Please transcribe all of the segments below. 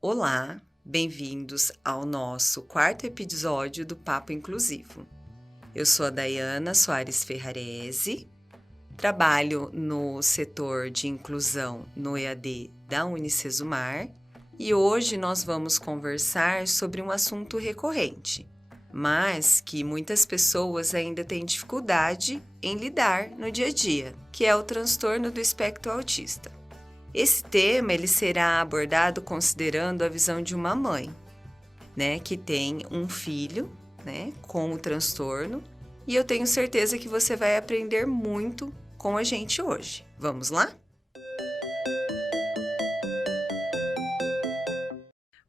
Olá, bem-vindos ao nosso quarto episódio do Papo Inclusivo. Eu sou a Daiana Soares Ferrarese, trabalho no setor de inclusão no EAD da Unicesumar e hoje nós vamos conversar sobre um assunto recorrente, mas que muitas pessoas ainda têm dificuldade em lidar no dia a dia, que é o transtorno do espectro autista. Esse tema ele será abordado considerando a visão de uma mãe, que tem um filho, com o transtorno, e eu tenho certeza que você vai aprender muito com a gente hoje. Vamos lá?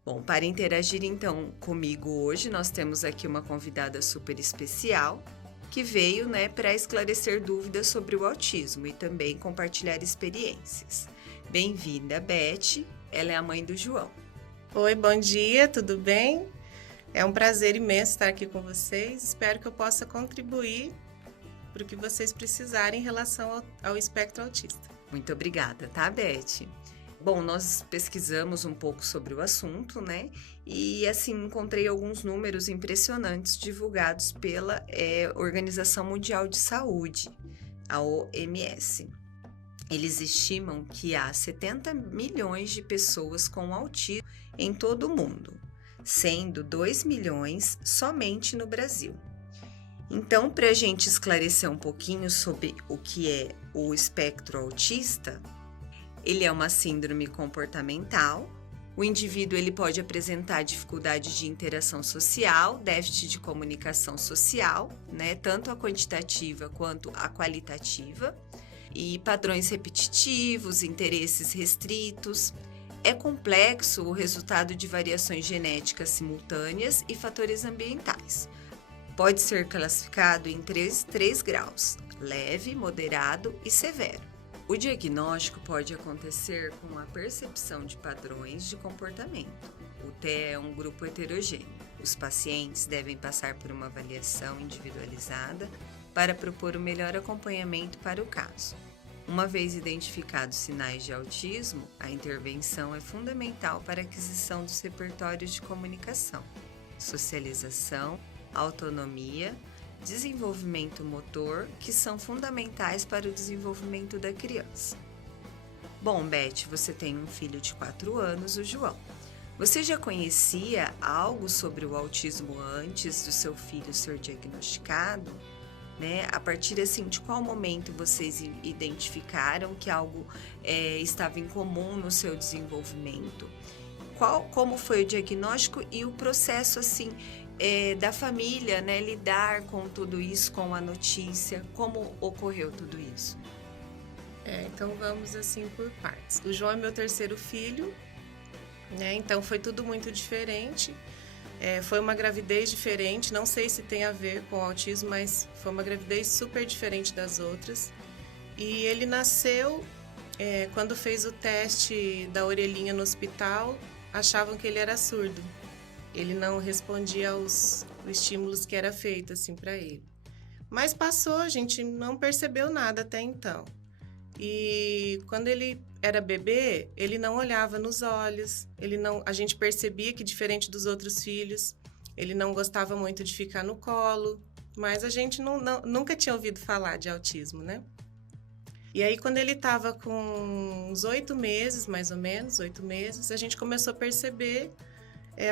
Bom, para interagir então comigo hoje, nós temos aqui uma convidada super especial que veio, para esclarecer dúvidas sobre o autismo e também compartilhar experiências. Bem-vinda, Beth. Ela é a mãe do João. Oi, bom dia, tudo bem? É um prazer imenso estar aqui com vocês. Espero que eu possa contribuir para o que vocês precisarem em relação ao espectro autista. Muito obrigada, tá, Beth? Bom, nós pesquisamos um pouco sobre o assunto, E assim, encontrei alguns números impressionantes divulgados pela Organização Mundial de Saúde, a OMS. Eles estimam que há 70 milhões de pessoas com autismo em todo o mundo, sendo 2 milhões somente no Brasil. Então, para a gente esclarecer um pouquinho sobre o que é o espectro autista, ele é uma síndrome comportamental. O indivíduo ele pode apresentar dificuldade de interação social, déficit de comunicação social, tanto a quantitativa quanto a qualitativa, e padrões repetitivos, interesses restritos. É complexo o resultado de variações genéticas simultâneas e fatores ambientais. Pode ser classificado em três graus: leve, moderado e severo. O diagnóstico pode acontecer com a percepção de padrões de comportamento. O TEA é um grupo heterogêneo. Os pacientes devem passar por uma avaliação individualizada para propor o melhor acompanhamento para o caso. Uma vez identificados sinais de autismo, a intervenção é fundamental para a aquisição dos repertórios de comunicação, socialização, autonomia, desenvolvimento motor, que são fundamentais para o desenvolvimento da criança. Bom, Beth, você tem um filho de 4 anos, o João. Você já conhecia algo sobre o autismo antes do seu filho ser diagnosticado? A partir de qual momento vocês identificaram que algo estava em comum no seu desenvolvimento? Como foi o diagnóstico e o processo da família, lidar com tudo isso, com a notícia? Como ocorreu tudo isso? Então vamos por partes. O João é meu terceiro filho, então foi tudo muito diferente. Foi uma gravidez diferente, não sei se tem a ver com o autismo, mas foi uma gravidez super diferente das outras. E ele nasceu, quando fez o teste da orelhinha no hospital, achavam que ele era surdo. Ele não respondia aos estímulos que era feito para ele. Mas passou, a gente não percebeu nada até então. E quando ele era bebê, ele não olhava nos olhos, a gente percebia que, diferente dos outros filhos, ele não gostava muito de ficar no colo, mas a gente nunca tinha ouvido falar de autismo, E aí, quando ele estava com uns 8 meses, mais ou menos, 8 meses, a gente começou a perceber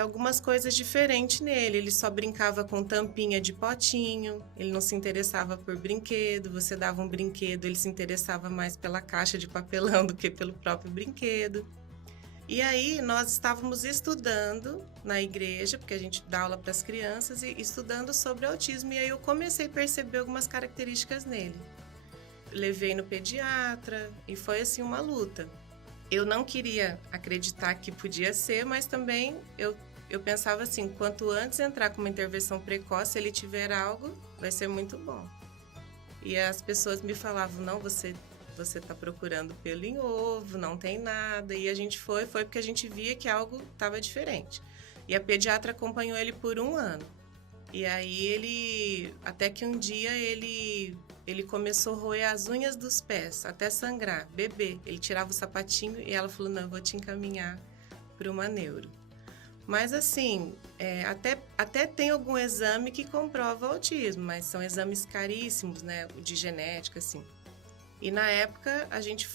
algumas coisas diferentes nele. Ele só brincava com tampinha de potinho, ele não se interessava por brinquedo, você dava um brinquedo, ele se interessava mais pela caixa de papelão do que pelo próprio brinquedo. E aí nós estávamos estudando na igreja, porque a gente dá aula para as crianças, e estudando sobre autismo, e aí eu comecei a perceber algumas características nele. Levei no pediatra e foi uma luta. Eu não queria acreditar que podia ser, mas também eu pensava quanto antes entrar com uma intervenção precoce, se ele tiver algo, vai ser muito bom. E as pessoas me falavam, não, você está procurando pelo em ovo, não tem nada. E a gente foi porque a gente via que algo estava diferente. E a pediatra acompanhou ele por 1 ano. E aí até que um dia ele começou a roer as unhas dos pés, até sangrar, bebê. Ele tirava o sapatinho e ela falou, não, eu vou te encaminhar para uma neuro. Mas assim, até tem algum exame que comprova o autismo, mas são exames caríssimos, né, de genética, assim. E na época a gente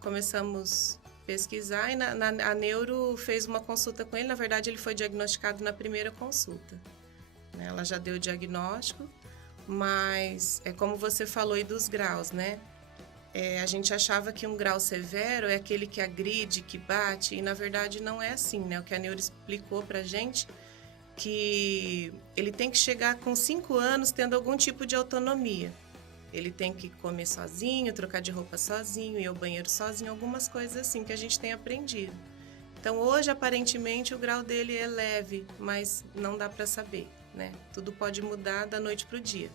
começamos a pesquisar e a neuro fez uma consulta com ele. Na verdade, ele foi diagnosticado na primeira consulta. Ela já deu o diagnóstico, mas é como você falou aí dos graus, né? A gente achava que um grau severo é aquele que agride, que bate, e na verdade não é assim, né? O que a neuro explicou pra gente, que ele tem que chegar com 5 anos tendo algum tipo de autonomia. Ele tem que comer sozinho, trocar de roupa sozinho, ir ao banheiro sozinho, algumas coisas assim que a gente tem aprendido. Então hoje, aparentemente, o grau dele é leve, mas não dá para saber, né? Tudo pode mudar da noite pro dia.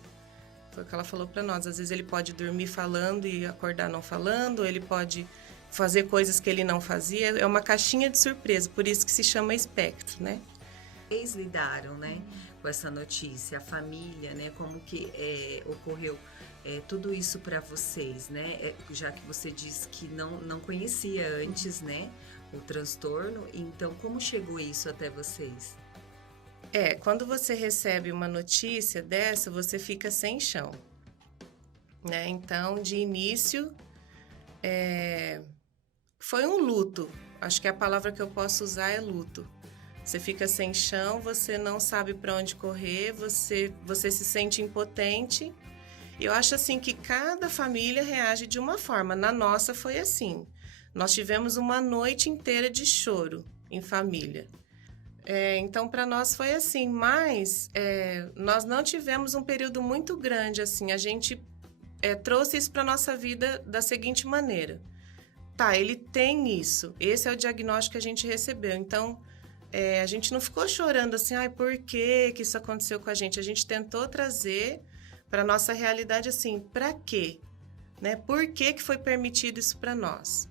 Foi o que ela falou para nós. Às vezes ele pode dormir falando e acordar não falando, ou ele pode fazer coisas que ele não fazia. É uma caixinha de surpresa, por isso que se chama espectro, né? Eles lidaram, né, com essa notícia, a família, né, como que ocorreu tudo isso para vocês, né? Já que você disse que não conhecia antes, né, o transtorno, então como chegou isso até vocês? Quando você recebe uma notícia dessa, você fica sem chão, né? Então, de início, foi um luto. Acho que a palavra que eu posso usar é luto. Você fica sem chão, você não sabe para onde correr, você se sente impotente. Eu acho assim que cada família reage de uma forma. Na nossa foi assim. Nós tivemos uma noite inteira de choro em família. Então, para nós foi assim, mas nós não tivemos um período muito grande, assim, a gente trouxe isso para nossa vida da seguinte maneira. Tá, ele tem isso, esse é o diagnóstico que a gente recebeu, então a gente não ficou chorando assim, ai, por que isso aconteceu com a gente? A gente tentou trazer para nossa realidade assim, para quê? Né? Por que foi permitido isso para nós?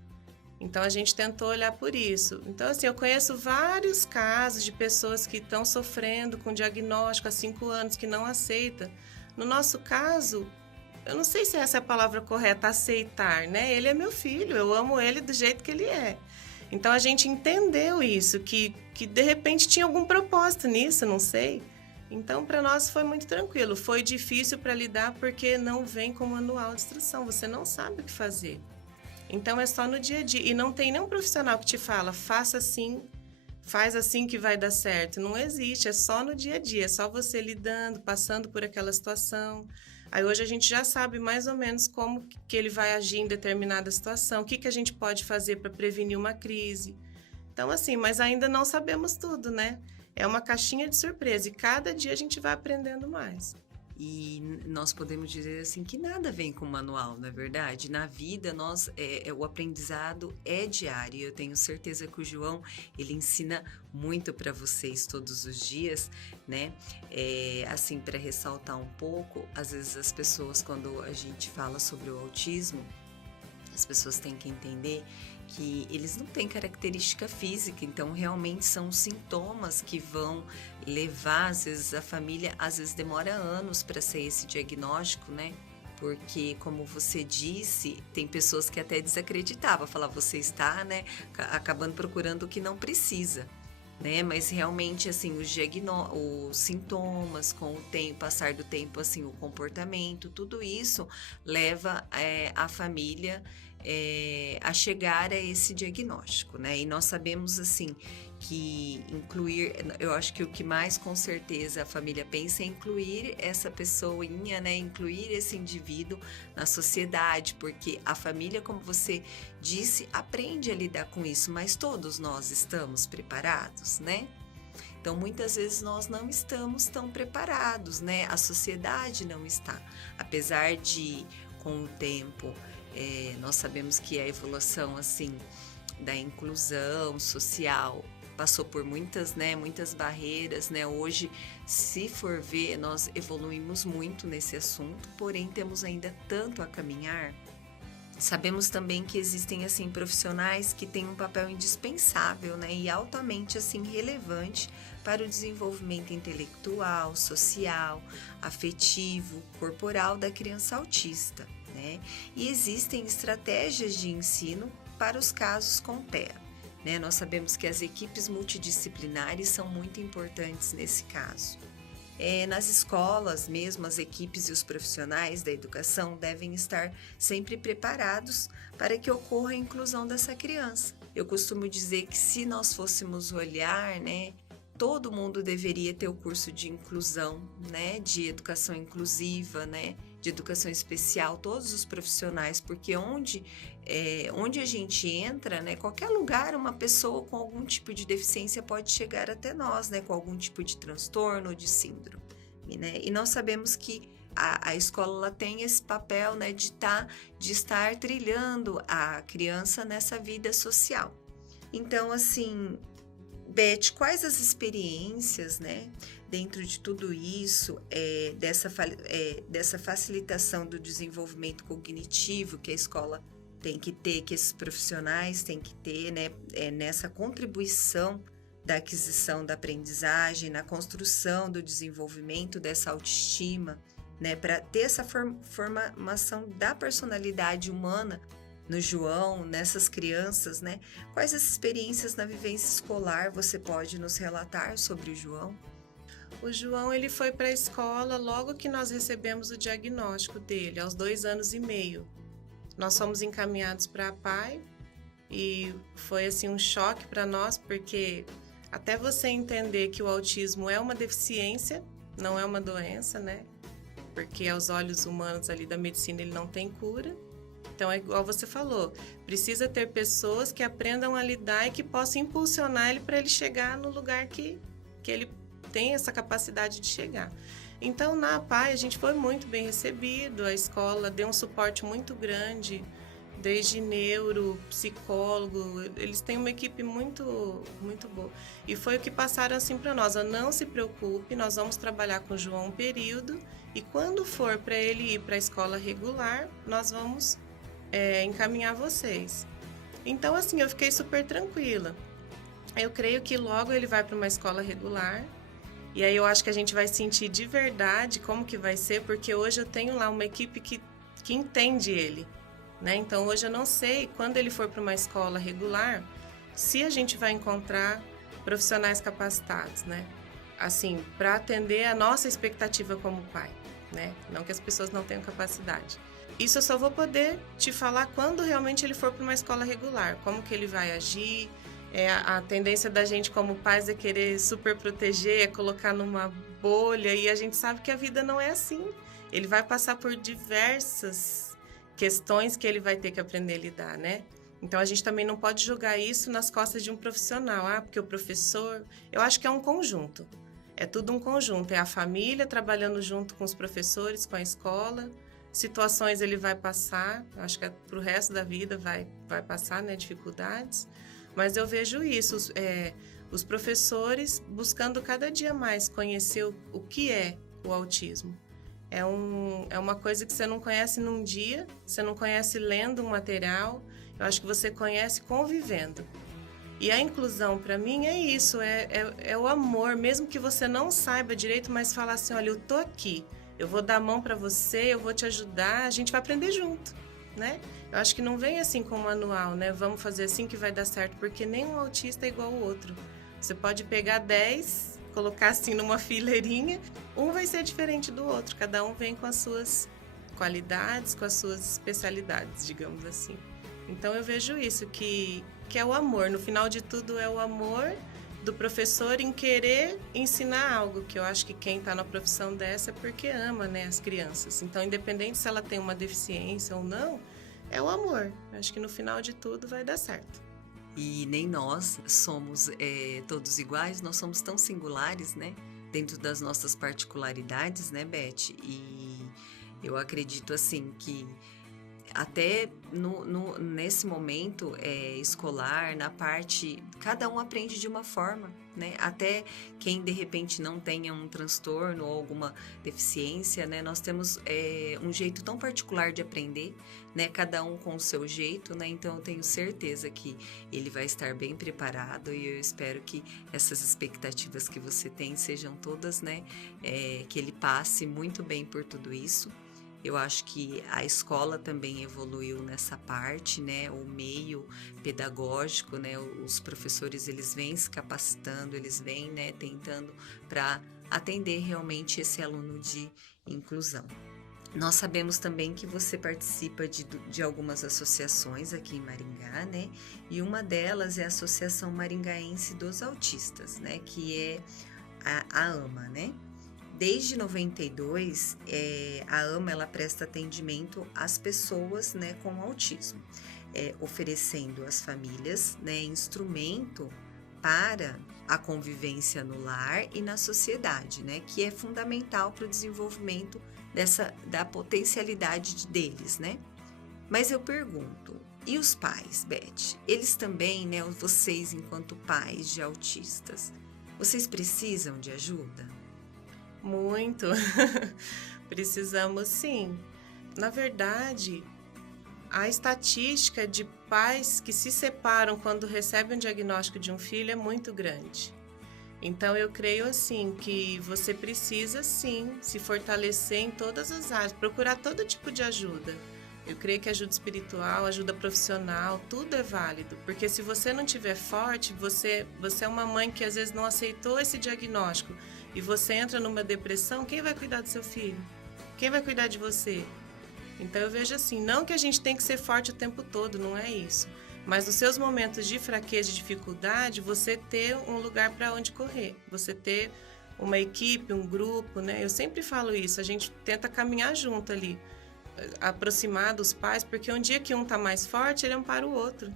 Então, a gente tentou olhar por isso. Então, assim, eu conheço vários casos de pessoas que estão sofrendo com diagnóstico há 5 anos, que não aceita. No nosso caso, eu não sei se essa é a palavra correta, aceitar, né? Ele é meu filho, eu amo ele do jeito que ele é. Então, a gente entendeu isso, que de repente tinha algum propósito nisso, não sei. Então, para nós foi muito tranquilo. Foi difícil para lidar porque não vem com manual de instrução, você não sabe o que fazer. Então, é só no dia a dia. E não tem nenhum profissional que te fala, faça assim, faz assim que vai dar certo. Não existe, é só no dia a dia. É só você lidando, passando por aquela situação. Aí, hoje, a gente já sabe mais ou menos como que ele vai agir em determinada situação. O que a gente pode fazer para prevenir uma crise. Então, assim, mas ainda não sabemos tudo, né? É uma caixinha de surpresa. E cada dia a gente vai aprendendo mais. E nós podemos dizer assim que nada vem com manual, não é verdade? Na vida, o aprendizado é diário. Eu tenho certeza que o João, ele ensina muito para vocês todos os dias, né? Assim, para ressaltar um pouco, às vezes as pessoas, quando a gente fala sobre o autismo, as pessoas têm que entender que eles não têm característica física, então realmente são sintomas que vão levar, às vezes a família, às vezes demora anos para ser esse diagnóstico, né? Porque, como você disse, tem pessoas que até desacreditavam, falavam, você está, né, acabando procurando o que não precisa, né? Mas realmente, assim, os sintomas, com o tempo, passar do tempo, assim, o comportamento, tudo isso leva a família a chegar a esse diagnóstico, né? E nós sabemos, assim, que eu acho que o que mais com certeza a família pensa é incluir essa pessoinha, né? Incluir esse indivíduo na sociedade, porque a família, como você disse, aprende a lidar com isso, mas todos nós estamos preparados, né? Então, muitas vezes nós não estamos tão preparados, né? A sociedade não está, apesar de, com o tempo, nós sabemos que a evolução, assim, da inclusão social passou por muitas barreiras, né? Hoje, se for ver, nós evoluímos muito nesse assunto, porém temos ainda tanto a caminhar, Sabemos também que existem assim profissionais que têm um papel indispensável, né, e altamente assim relevante para o desenvolvimento intelectual, social, afetivo, corporal da criança autista, né? E existem estratégias de ensino para os casos com TEA, né? Nós sabemos que as equipes multidisciplinares são muito importantes nesse caso. Nas escolas mesmo, as equipes e os profissionais da educação devem estar sempre preparados para que ocorra a inclusão dessa criança. Eu costumo dizer que se nós fôssemos olhar, né, todo mundo deveria ter o curso de inclusão, né, de educação inclusiva, né, de educação especial, todos os profissionais, porque onde a gente entra, né, qualquer lugar, uma pessoa com algum tipo de deficiência pode chegar até nós, né, com algum tipo de transtorno ou de síndrome, né? E nós sabemos que a escola ela tem esse papel, né, de estar trilhando a criança nessa vida social. Então, assim, Beth, quais as experiências, né, dentro de tudo isso, dessa facilitação do desenvolvimento cognitivo que a escola tem que ter, que esses profissionais têm que ter, né, nessa contribuição da aquisição da aprendizagem, na construção do desenvolvimento dessa autoestima, né, para ter essa formação da personalidade humana no João, nessas crianças, né? Quais as experiências na vivência escolar você pode nos relatar sobre o João? O João, ele foi para a escola logo que nós recebemos o diagnóstico dele, aos 2 anos e meio. Nós fomos encaminhados para a PAI e foi assim um choque para nós, porque até você entender que o autismo é uma deficiência, não é uma doença, né? Porque aos olhos humanos ali da medicina ele não tem cura. Então, é igual você falou, precisa ter pessoas que aprendam a lidar e que possam impulsionar ele para ele chegar no lugar que ele tem essa capacidade de chegar. Então, na APAE, a gente foi muito bem recebido, a escola deu um suporte muito grande, desde neuro, psicólogo, eles têm uma equipe muito, muito boa. E foi o que passaram assim para nós, não se preocupe, nós vamos trabalhar com o João um período e quando for para ele ir para a escola regular, nós vamos encaminhar vocês. Então, assim, eu fiquei super tranquila. Eu creio que logo ele vai para uma escola regular. E aí eu acho que a gente vai sentir de verdade como que vai ser, porque hoje eu tenho lá uma equipe que entende ele, né? Então, hoje eu não sei, quando ele for para uma escola regular, se a gente vai encontrar profissionais capacitados, né? Assim, para atender a nossa expectativa como pai, né? Não que as pessoas não tenham capacidade. Isso eu só vou poder te falar quando realmente ele for para uma escola regular, como que ele vai agir. A tendência da gente como pais é querer super proteger, é colocar numa bolha, e a gente sabe que a vida não é assim. Ele vai passar por diversas questões que ele vai ter que aprender a lidar, né? Então, a gente também não pode jogar isso nas costas de um profissional. Porque o professor... Eu acho que é um conjunto. É tudo um conjunto. É a família trabalhando junto com os professores, com a escola. Situações ele vai passar, acho que para o resto da vida vai passar, né, dificuldades. Mas eu vejo isso, os professores buscando cada dia mais conhecer o que é o autismo. É uma coisa que você não conhece num dia, você não conhece lendo um material, eu acho que você conhece convivendo. E a inclusão, para mim, é isso, é o amor, mesmo que você não saiba direito, mas falar assim, olha, eu tô aqui, eu vou dar a mão para você, eu vou te ajudar, a gente vai aprender junto, né? Eu acho que não vem assim com um manual, né? Vamos fazer assim que vai dar certo, porque nenhum autista é igual ao outro. Você pode pegar 10, colocar assim numa fileirinha, um vai ser diferente do outro, cada um vem com as suas qualidades, com as suas especialidades, digamos assim. Então eu vejo isso, que é o amor, no final de tudo é o amor do professor em querer ensinar algo, que eu acho que quem está na profissão dessa é porque ama, né, as crianças. Então, independente se ela tem uma deficiência ou não, é o amor. Eu acho que no final de tudo vai dar certo. E nem nós somos todos iguais, nós somos tão singulares, né, dentro das nossas particularidades, né, Beth? E eu acredito, assim, que até nesse momento escolar, na parte, cada um aprende de uma forma, né? Até quem de repente não tenha um transtorno ou alguma deficiência, né? Nós temos um jeito tão particular de aprender, né? Cada um com o seu jeito, né? Então eu tenho certeza que ele vai estar bem preparado e eu espero que essas expectativas que você tem sejam todas, né? Que ele passe muito bem por tudo isso. Eu acho que a escola também evoluiu nessa parte, né? O meio pedagógico, né? Os professores, eles vêm se capacitando, eles vêm, né, tentando para atender realmente esse aluno de inclusão. Nós sabemos também que você participa de algumas associações aqui em Maringá, né? E uma delas é a Associação Maringaense dos Autistas, né? Que é a AMA, né? Desde 92, a AMA ela presta atendimento às pessoas, né, com autismo, oferecendo às famílias, né, instrumento para a convivência no lar e na sociedade, né, que é fundamental para o desenvolvimento da potencialidade deles, né? Mas eu pergunto, e os pais, Beth? Eles também, né, vocês enquanto pais de autistas, vocês precisam de ajuda? Muito. Precisamos sim. Na verdade, a estatística de pais que se separam quando recebem um diagnóstico de um filho é muito grande. Então, eu creio assim que você precisa sim se fortalecer em todas as áreas, procurar todo tipo de ajuda. Eu creio que ajuda espiritual, ajuda profissional, tudo é válido. Porque se você não estiver forte, você é uma mãe que às vezes não aceitou esse diagnóstico e você entra numa depressão, quem vai cuidar do seu filho? Quem vai cuidar de você? Então eu vejo assim, não que a gente tem que ser forte o tempo todo, não é isso. Mas nos seus momentos de fraqueza e dificuldade, você ter um lugar para onde correr. Você ter uma equipe, um grupo, né? Eu sempre falo isso, a gente tenta caminhar junto ali, aproximar dos pais, porque um dia que um tá mais forte, ele ampara o outro.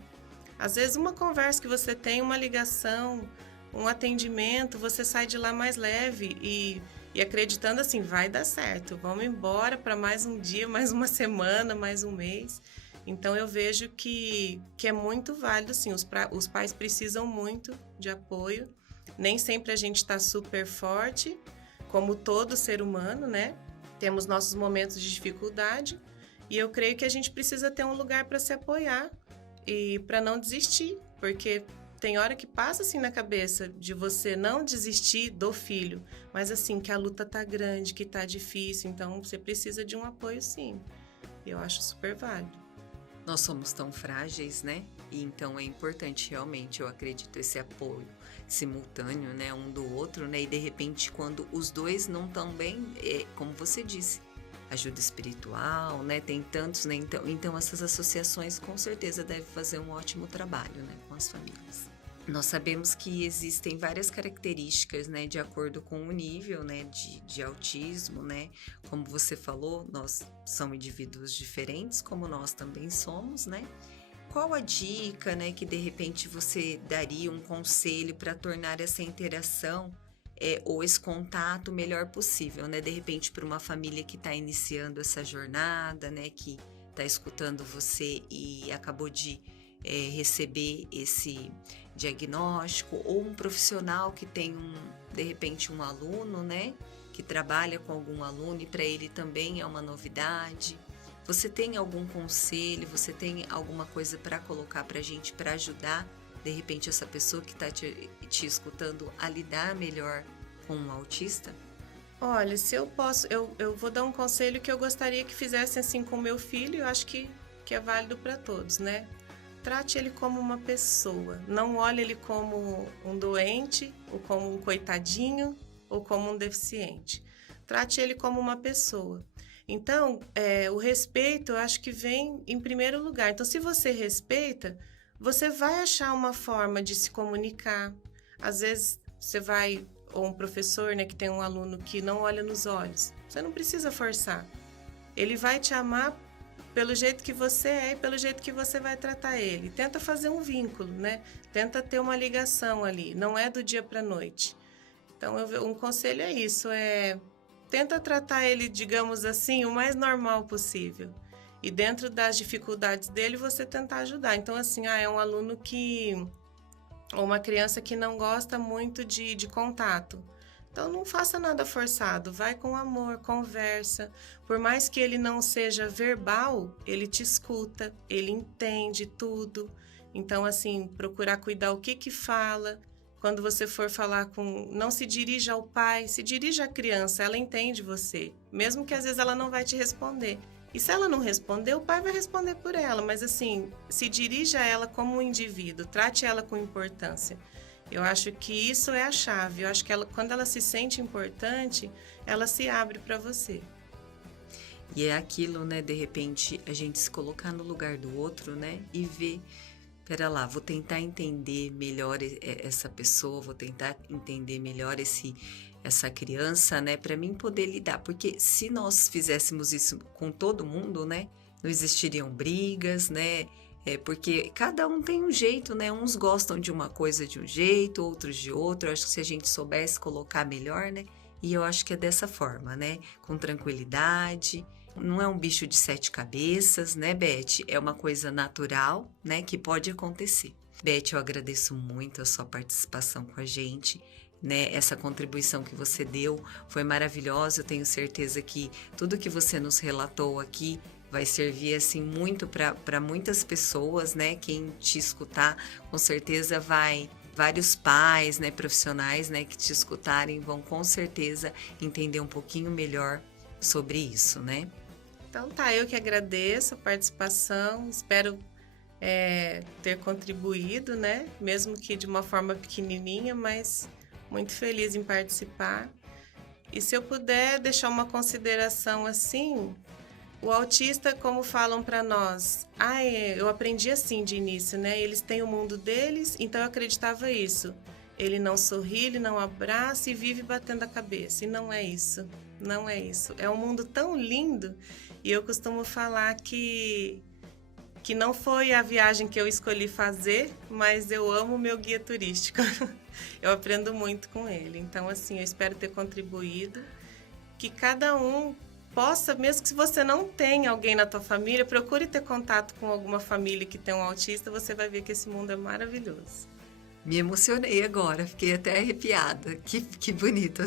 Às vezes uma conversa que você tem, uma ligação, um atendimento, você sai de lá mais leve e acreditando assim, vai dar certo, vamos embora para mais um dia, mais uma semana, mais um mês. Então eu vejo que é muito válido, sim, os pais precisam muito de apoio, nem sempre a gente está super forte, como todo ser humano, né? Temos nossos momentos de dificuldade e eu creio que a gente precisa ter um lugar para se apoiar e para não desistir, porque tem hora que passa assim na cabeça de você não desistir do filho, mas assim, que a luta tá grande, que tá difícil, então você precisa de um apoio sim. Eu acho super válido. Nós somos tão frágeis, né? E então é importante realmente, eu acredito, esse apoio simultâneo, né, um do outro, né? E de repente, quando os dois não estão bem, como você disse, ajuda espiritual, né? Tem tantos, né? Então essas associações com certeza devem fazer um ótimo trabalho, né, com as famílias. Nós sabemos que existem várias características, né, de acordo com o nível, né, de autismo, né? Como você falou, nós somos indivíduos diferentes, como nós também somos, né? Qual a dica, né, que de repente você daria um conselho para tornar essa interação ou esse contato o melhor possível, né? De repente para uma família que está iniciando essa jornada, né, que está escutando você e acabou de receber esse diagnóstico, ou um profissional que tem de repente um aluno, né, que trabalha com algum aluno e para ele também é uma novidade. Você tem algum conselho, você tem alguma coisa para colocar para a gente, para ajudar, de repente, essa pessoa que está te escutando a lidar melhor com um autista? Olha, se eu posso, eu vou dar um conselho que eu gostaria que fizessem assim com o meu filho, eu acho que é válido para todos, né? Trate ele como uma pessoa, não olhe ele como um doente, ou como um coitadinho, ou como um deficiente. Trate ele como uma pessoa. Então, o respeito, eu acho que vem em primeiro lugar. Então, se você respeita, você vai achar uma forma de se comunicar. Às vezes, você vai, ou um professor, né, que tem um aluno que não olha nos olhos. Você não precisa forçar. Ele vai te amar pelo jeito que você é e pelo jeito que você vai tratar ele. Tenta fazer um vínculo, né? Tenta ter uma ligação ali. Não é do dia para a noite. Então, um conselho é isso, tenta tratar ele, digamos assim, o mais normal possível. e dentro das dificuldades dele você tentar ajudar. Então, assim, é um aluno ou uma criança que não gosta muito de contato. Então, não faça nada forçado, vai com amor, conversa. Por mais que ele não seja verbal, ele te escuta, ele entende tudo. Então, assim, procurar cuidar o que fala. Quando você for falar não se dirija ao pai, se dirija à criança, ela entende você. Mesmo que às vezes ela não vai te responder. E se ela não responder, o pai vai responder por ela. Mas assim, se dirija a ela como um indivíduo, trate ela com importância. Eu acho que isso é a chave. Eu acho que quando ela se sente importante, ela se abre para você. E é aquilo, né? De repente, a gente se colocar no lugar do outro, né? E ver, pera lá, vou tentar entender melhor essa pessoa, vou tentar entender melhor essa criança, né? Para mim poder lidar. Porque se nós fizéssemos isso com todo mundo, né? Não existiriam brigas, né? Porque cada um tem um jeito, né? Uns gostam de uma coisa de um jeito, outros de outro. Eu acho que se a gente soubesse colocar melhor, né? E eu acho que é dessa forma, né? Com tranquilidade. Não é um bicho de 7 cabeças, né, Beth? É uma coisa natural, né? Que pode acontecer. Beth, eu agradeço muito a sua participação com a gente, né? Essa contribuição que você deu foi maravilhosa. Eu tenho certeza que tudo que você nos relatou aqui vai servir assim muito para muitas pessoas, né? Quem te escutar, com certeza vários pais, né, profissionais, né, que te escutarem vão com certeza entender um pouquinho melhor sobre isso, né? Então tá, eu que agradeço a participação, espero ter contribuído, né? Mesmo que de uma forma pequenininha, mas muito feliz em participar. E se eu puder deixar uma consideração assim, o autista, como falam para nós, eu aprendi assim de início, né? Eles têm o mundo deles, então eu acreditava isso. Ele não sorri, ele não abraça e vive batendo a cabeça. E não é isso, não é isso. É um mundo tão lindo e eu costumo falar que não foi a viagem que eu escolhi fazer, mas eu amo o meu guia turístico. Eu aprendo muito com ele. Então, assim, eu espero ter contribuído, que cada um possa, mesmo que se você não tenha alguém na tua família, procure ter contato com alguma família que tem um autista, você vai ver que esse mundo é maravilhoso. Me emocionei agora, fiquei até arrepiada. Que bonita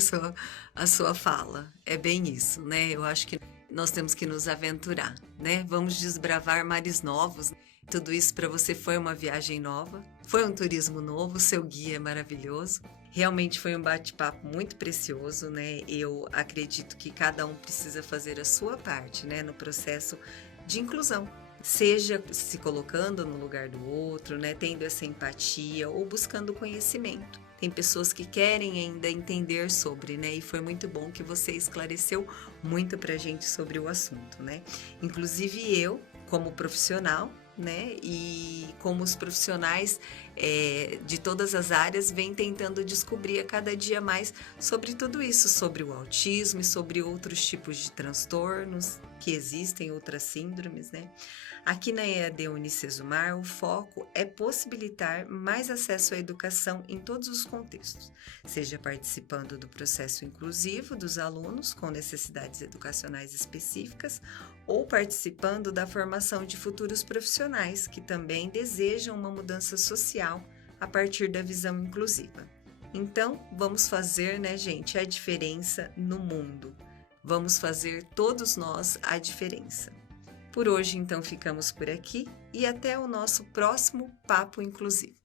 a sua fala. É bem isso, né? Eu acho que nós temos que nos aventurar, né? Vamos desbravar mares novos. Tudo isso para você foi uma viagem nova, foi um turismo novo, seu guia é maravilhoso. Realmente foi um bate-papo muito precioso, né? Eu acredito que cada um precisa fazer a sua parte, né? No processo de inclusão. Seja se colocando no lugar do outro, né? Tendo essa empatia ou buscando conhecimento. Tem pessoas que querem ainda entender sobre, né? E foi muito bom que você esclareceu muito pra gente sobre o assunto, né? Inclusive eu, como profissional, né? E como os profissionais de todas as áreas vêm tentando descobrir a cada dia mais sobre tudo isso, sobre o autismo e sobre outros tipos de transtornos que existem, outras síndromes, né? Aqui na EAD Unicesumar, o foco é possibilitar mais acesso à educação em todos os contextos, seja participando do processo inclusivo dos alunos com necessidades educacionais específicas ou participando da formação de futuros profissionais que também desejam uma mudança social a partir da visão inclusiva. Então, vamos fazer, né, gente, a diferença no mundo. Vamos fazer todos nós a diferença. Por hoje, então, ficamos por aqui e até o nosso próximo Papo Inclusivo.